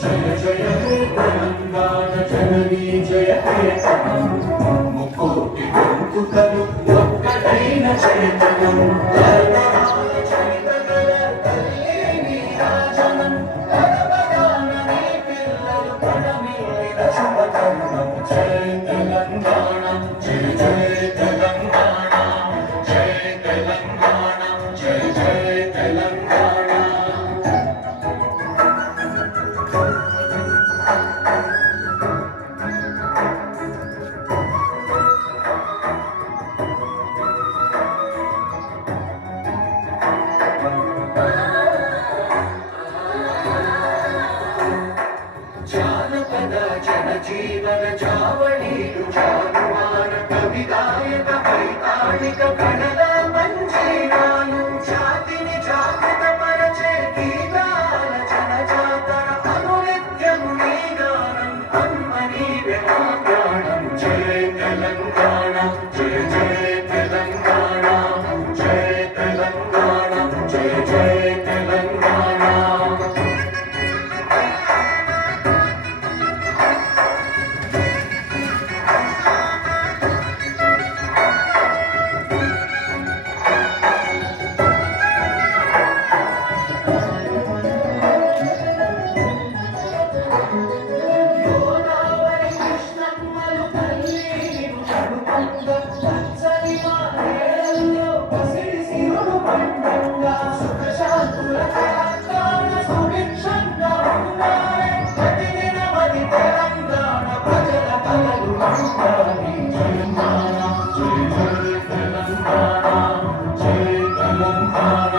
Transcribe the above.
జయ జయ హే తెలంగాణ జననీ జయ హే ముకోటి గొంతుకలు ఒక్కటైన చైతన్యం తరతరాల చరితగల తల్లి నీరాజనం తరబగాన నీ పిల్లలు పడమిల్లిన శుభతరుణం జయ తెలంగాణ జయ జయ తెలంగాణ జయ తెలంగాణ జయ జయ తెలంగాణ జానపద జనజీవన జావళీలు జానువాన కవి గాయక వైతాళిక కళల మంజీరాలు జాతిని జాగృత పరచే గీతాల జనజాతర అనునిత్యము నీ గానం అమ్మ నీవే మా ప్రాణం జయ తెలంగాణ జయ జయ తెలంగాణ జయ తెలంగాణ జయ జయ తెలంగాణ గోదావరి కృష్ణమ్మలు తల్లిను కడుపంగా పచ్చని మా నేలల్లో పసిడి సిరులు పండంగా సుఖశాంతుల తెలంగాణ సుభిక్షంగా ఉండాలి ప్రతిదినమది తెలంగాణ ప్రజల కలలు పండాలి తెలంగాణ జయ జయ తెలంగాణ జయ తెలంగాణ